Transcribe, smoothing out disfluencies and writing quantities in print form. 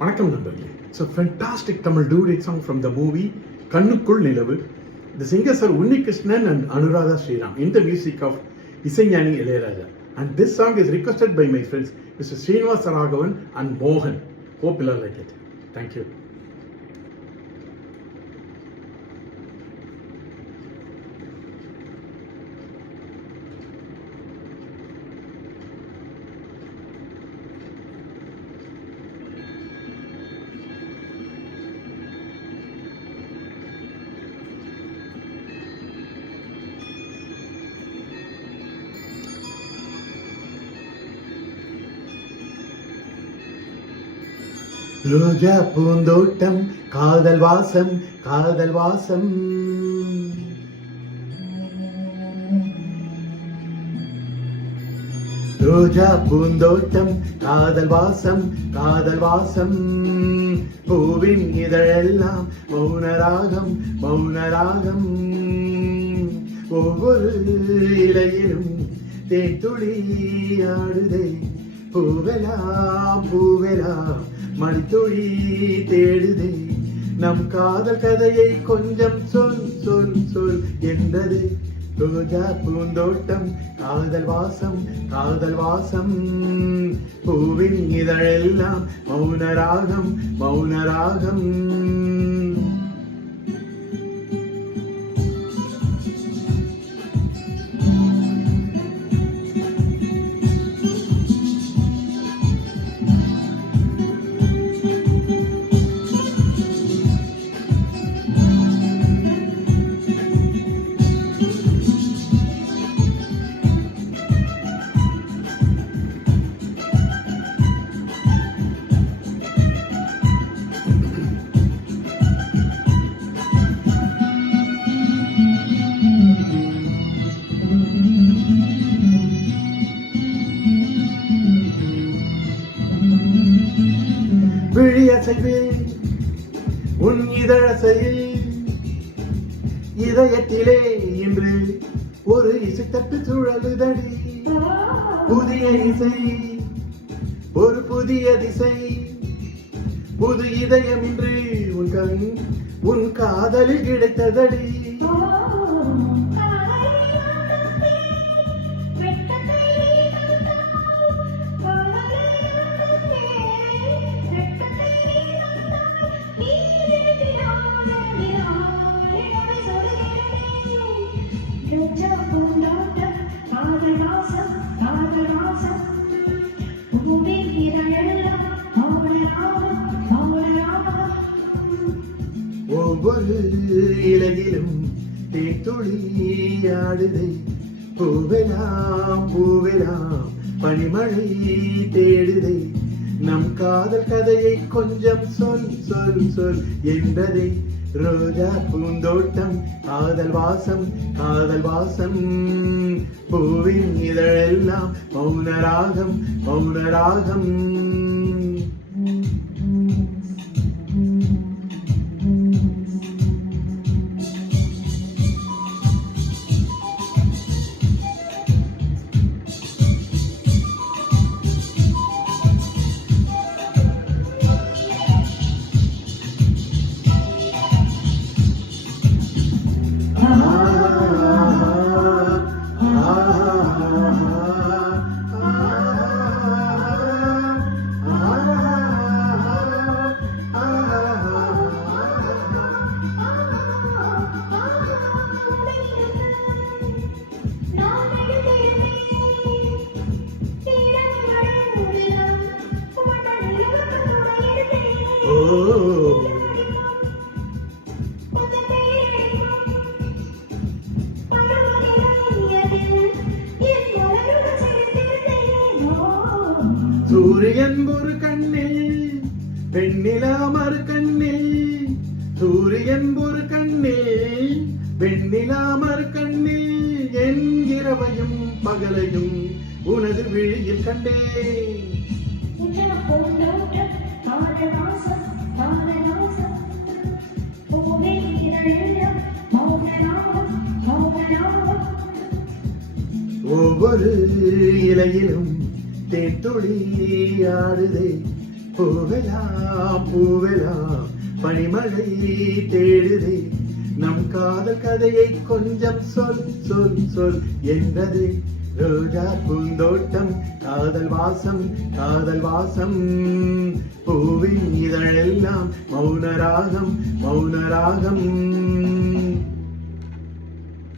வணக்கம் நண்பர்களே. It's a fantastic Tamil duet song from the movie கண்ணுக்குள் நிலவு. The singers are Unni Krishnan and Anuradha Sriram in the music of Isaignani Ilayaraja. And this song is requested by my friends Mr. Srinivasa Raghavan and Mohan. Hope you all like it. Thank you. ரோஜா பூந்தோட்டம் காதல் வாசம் காதல் வாசம் ரோஜா பூந்தோட்டம் காதல் வாசம் காதல் வாசம் பூவின் இதழெல்லாம் மௌனராகம் மௌனராகம் ஒவ்வொரு இலையிலும் தேன்துளி ஆடுதே பூவெலாம் பூவெலாம் மணித்துளி தேடுதே நம் காதல் கதையை கொஞ்சம் சொல் சொல் சொல் என்றது ரோஜா பூந்தோட்டம் காதல் வாசம் காதல் வாசம் பூவின் இதழெல்லாம் மௌனராகம் மௌனராகம் விழியசைவே உன் இதழசையில் இதயத்திலே இன்று ஒரு இசைத்தட்டு சுழலுதடி புதிய இசை ஒரு புதிய திசை புது இதயம் இன்று உன் கண் உன் காதலில் கிடைத்ததடி ஒவ்வொரு இலையிலும் தேன்துளி ஆடுதே பூவெலாம் பூவெலாம் பனிமழை தேடுதே நம் காதல் கதையை கொஞ்சம் சொல் சொல் சொல் என்பதே ரோஜா பூந்தோட்டம் காதல் வாசம் காதல் வாசம் பூவின் இதழெல்லாம் மௌனராகம் மௌனராகம் சூரியன் ஒரு கண்ணில் வெண்ணிலா மறு கண்ணில் சூரியன் ஒரு கண்ணில் வெண்ணிலா மறு கண்ணில் என் இரவையும் பகலையும் உனது விழியில் கண்டேன் ஒவ்வொரு இலையிலும் தேன்துளி ஆடுதே பூவெலாம் பூவெலாம் பனிமழை தேடுதே, நம் காதல் கதையை கொஞ்சம் சொல் சொல் சொல் என்றது. ரோஜா பூந்தோட்டம் காதல் வாசம் காதல் வாசம், பூவின் இதழெல்லாம் மௌனராகம் மௌனராகம்.